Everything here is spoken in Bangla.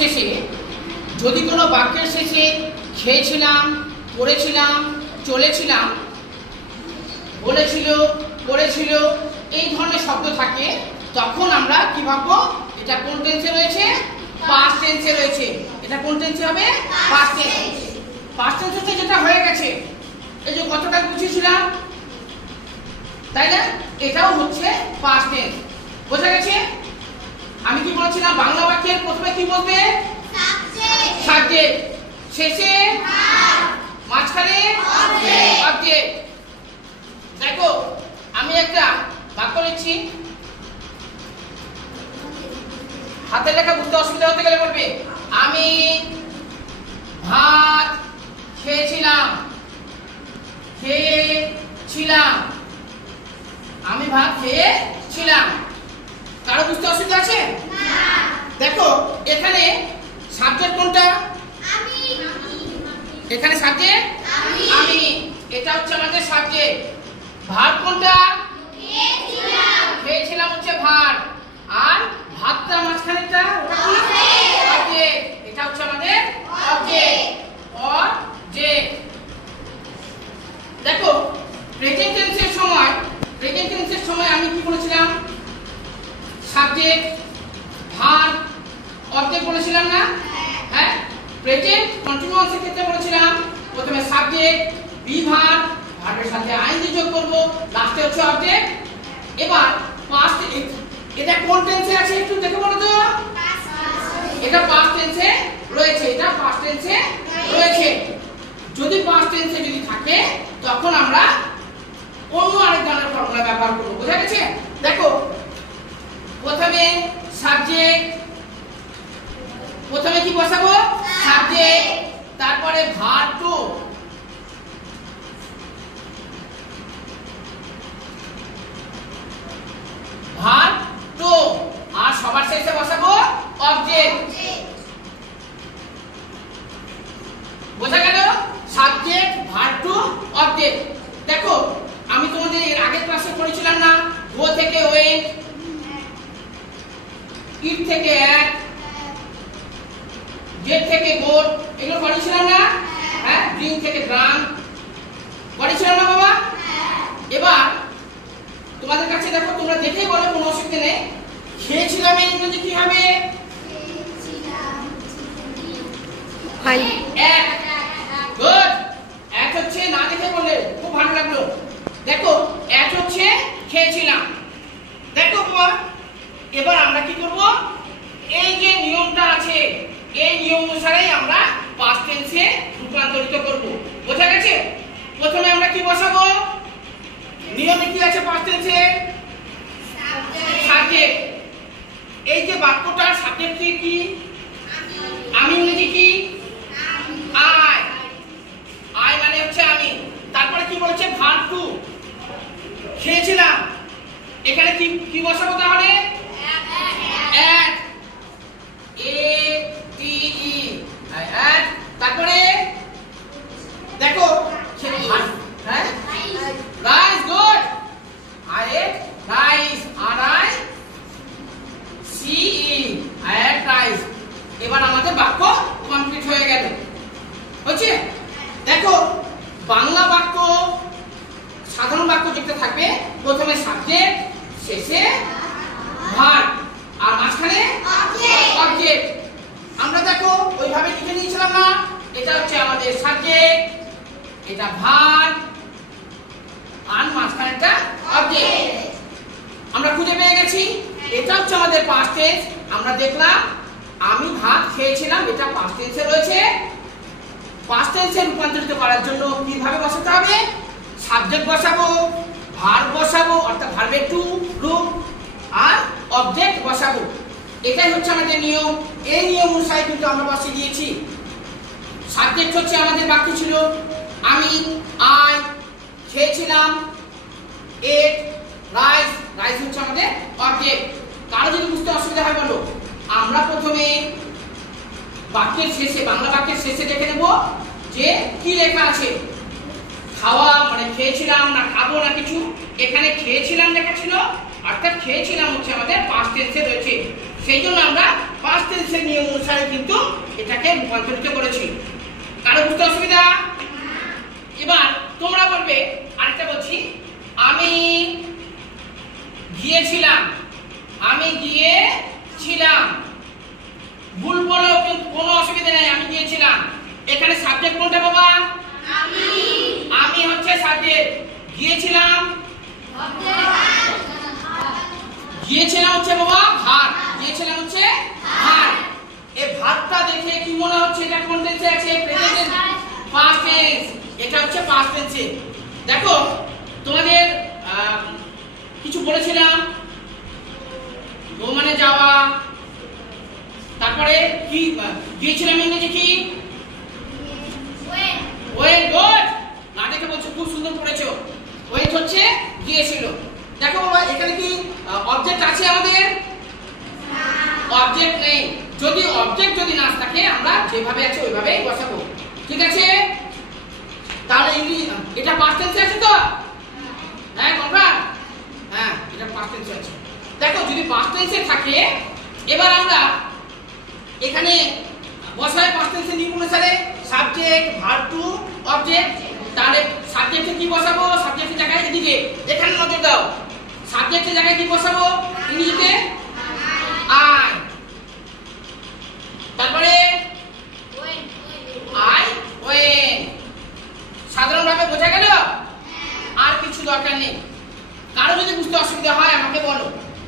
শেষে যদি কোনো বাক্যের শেষে খেয়েছিলাম, পড়েছিলাম, চলেছিলাম, বলেছিল, করেছিল এই ধরনের শব্দ থাকে, তখন আমরা কি ভাববো? এটা কোন টেন্সে রয়েছে? পাস্ট টেন্সে রয়েছে। এটা কোন টেন্সে হবে? Past tense. পাস্ট টেন্স হচ্ছে যেটা হয়ে গেছে। এই যে কতটা বুঝিয়েছিলাম, তাই না? এটাও হচ্ছে পাস্ট টেন্স। বোঝা গেছে? আমি কি বলেছিলাম? বাংলা বাক্যের প্রথমে কি বলতে? সাবজেক্ট, শেষে মাঝখানে অবজেক্ট। দেখো আমি একটা বাক্য লিখছি, হাতের লেখা বুঝতে অসুবিধা হতে গেলে বলবে আমি ভাত খেয়েছিলাম। আমি ভাত খেয়েছিলাম। কারো বুঝতে অসুবিধা আছে? দেখো এখানে সাবজেক্ট কোনটা? এখানে সাবজেক্ট আমি, এটা হচ্ছে আমাদের সাবজেক্ট। ভার্ব কোনটা? খেয়েছিলাম হচ্ছে ভার্ব, আর ভাতটা মাঝখানেটা অবজেক্ট। এটা হচ্ছে আমাদের অবজেক্ট। দেখো প্রেজেন্ট টেন্সের সময় আমি কি বলেছিলাম? সাবজেক্ট, ভার্ব, অবজেক্ট বলেছিলাম না? হ্যাঁ। প্রেজেন্ট কন্টিনিউয়াসের ক্ষেত্রে বলেছিলাম প্রথমে সাবজেক্ট, বি ভার্ব, ভার্বের সাথে আইএনজি যোগ করব, লাস্টে হচ্ছে অবজেক্ট। এবার পাস্ট, এটা কোন টেন্সে আছে একটু দেখে বলো তো? এটা পাস্ট টেন্সে রয়েছে। এটা পাস্ট টেন্সে রয়েছে। যদি পাস্ট টেন্সে যদি থাকে তখন আমরা অন্য আরেক ধরনের ফর্মুলা ব্যবহার করব। বোঝা গেছে? দেখো প্রথমে সাবজেক্ট, প্রথমে কি বসাবো? সাবজেক্ট, তারপরে ভার্ব টু, আর সবার শেষে বসাবো অবজেক্ট। বোঝা গেল? Subject, verb two, object. দেখো আমি তোমাদের এর আগের ক্লাসে পড়েছিলাম না, গো থেকে ওয়েন্ট, ইট থেকে অ্যাট, গেট থেকে গোট, এগুলো পড়েছিলাম না? হ্যাঁ। ড্রিঙ্ক থেকে ড্রাঙ্ক পড়েছিলাম না বাবা? এবার তোমাদের কাছে দেখো, তোমরা দেখেই বলো, কোনো অসুবিধা নেই। খেয়েছিলাম এর ইংরেজি কি হবে? গুড। এক হচ্ছে, না দেখে বললে খুব ভালো লাগলো। দেখো এক হচ্ছে খেয়েছিলাম। দেখো বাবা এবার আমরা কি করব? এই যে নিয়মটা আছে, এই নিয়ম অনুসারেই আমরা পাস্ট টেন্সে রূপান্তরিত করব। বোঝা গেছে? প্রথমে আমরা কি বসাবো? নিয়মে কি আছে পাস্ট টেন্সে? সাবজেক্ট। এই যে বাক্যটার সাবজেক্ট কি? আমি। ইংরেজি কি? আই মানে হচ্ছে আমি। তারপরে কি বলেছে? ভার্ব টু, খেয়েছিলাম। এখানে কি বসাবো তাহলে? অ্যাট, তারপরে দেখো হ্যাঁ, rice. Good. I ate rice, R I C E, I ate rice. এবার আমাদের বাক্য কমপ্লিট হয়ে গেল। হচ্ছে? দেখো বাংলা বাক্য, সাধারণ বাক্য যেটা থাকবে, প্রথমে সাবজেক্ট, শেষে ভার্ব, আর মাঝখানে অবজেক্ট। আমরা দেখো ওইভাবে লিখে নিয়েছিলাম না? এটা হচ্ছে আমাদের সাবজেক্ট, এটা ভার্ব, আর মাঝখানেটা অবজেক্ট। আমরা খুঁজে পেয়ে গেছি। এটা হচ্ছে আমাদের পাস্ট টেন্স। আমরা দেখলাম আমি ভাত খেয়েছিলাম, এটা পাস্ট টেন্সে রয়েছে। পাস্ট টেন্সে রূপান্তরিত করার জন্য কিভাবে বসাতে হবে? সাবজেক্ট বসাবো, ভার্ব বসাবো অর্থাৎ ভার্বের টু রূপ, আর অবজেক্ট বসাবো। এটাই হচ্ছে আমাদের নিয়ম। এই নিয়ম অনুসারে কিন্তু আমরা বসিয়ে দিয়েছি। সাবজেক্ট হচ্ছে আমাদের বাক্য ছিল আমি, আই, খেয়েছিলাম, এট, রাইস। রাইস হচ্ছে আমাদের অবজেক্ট। কারো যদি বুঝতে অসুবিধা হয় বলো। আমরা প্রথমে বাক্যের শেষে, বাংলা বাক্যের শেষে দেখে নেব যে কি লেখা আছে। খাওয়া মানে খেয়েছিলাম না খাবো না কিছু। এখানে খেয়েছিলাম লেখা ছিল, অর্থাৎ খেয়েছিলাম হচ্ছে আমাদের পাস্ট টেন্সে রয়েছে। সেই জন্য আমরা পাস্ট টেন্সের নিয়ম অনুসারে কিন্তু এটাকে রূপান্তরিত করেছি। কারো বুঝতে অসুবিধা? এবার তোমরা বলবে, আরেকটা বলছি, আমি গিয়েছিলাম, আমি গিয়েছিলাম, ভুল বলো কিন্তু কোনো অসুবিধা নেই, আমি গিয়েছিলাম। এখানে সাবজেক্ট কোনটা বাবা? আমি। আমি হচ্ছে সাবজেক্ট, গিয়েছিলাম, গিয়েছিলাম হচ্ছে বাবা ভার্ব, গিয়েছিলাম হচ্ছে ভার্ব। এই ভার্বটা দেখে কি মনে হচ্ছে এটা কোন টেন্সে আছে? Present tense, past tense. এটা হচ্ছে পাস্ট টেন্সে। দেখো তোমাদের কিছু বলেছিলাম, গো মানে যাওয়া, তারপরে কি গিয়েছিলাম ইংরেজি কি? ওয়েন্ট। গুড, না দেখে বলছো খুব সুন্দর পড়েছো। ওয়েন্ট হচ্ছে গিয়েছিল। দেখো বাবা এখানে কি অবজেক্ট আছে আমাদের? অবজেক্ট নেই। যদি অবজেক্ট যদি না থাকে আমরা যেভাবে আছে ওইভাবেই বসাবো, ঠিক আছে? তাহলে এটা পাস্ট টেন্সে আছে তো? হ্যাঁ কনফার্ম? হ্যাঁ এটা পাস্ট টেন্সে আছে। দেখো যদি পাস্ট টেন্সে থাকে, এবার আমরা এখানে বসাই পাস্ট টেন্সের নিয়ম অনুসারে সাবজেক্ট, ভার্ব টু অবজেক্ট। তাহলে সাবজেক্টে কি বসাবো? সাবজেক্টের জায়গায় এদিকে, এখানে নজর দাও, সাবজেক্টের জায়গায় কি বসাবো? ইংরেজিতে আই।